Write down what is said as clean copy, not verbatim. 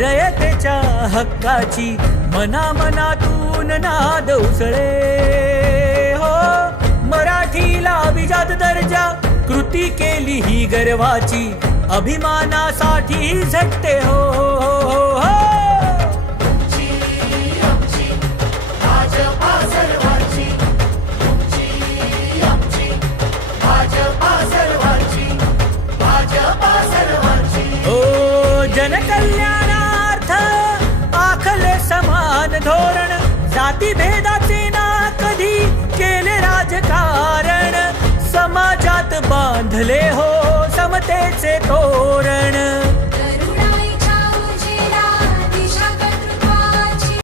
रयतेच्या हक्काची मनामनातून नाद उसळे हो. मराठीला अभिजात दर्जा कृती केली ही गर्वाची अभिमानासाठी झटते हो, हो, हो, हो. जनकल्याणार्थ आखले समान धोरण जाती भेदाचे ना कधी केले राजकारण समाजात बांधले हो समतेचे तोरण.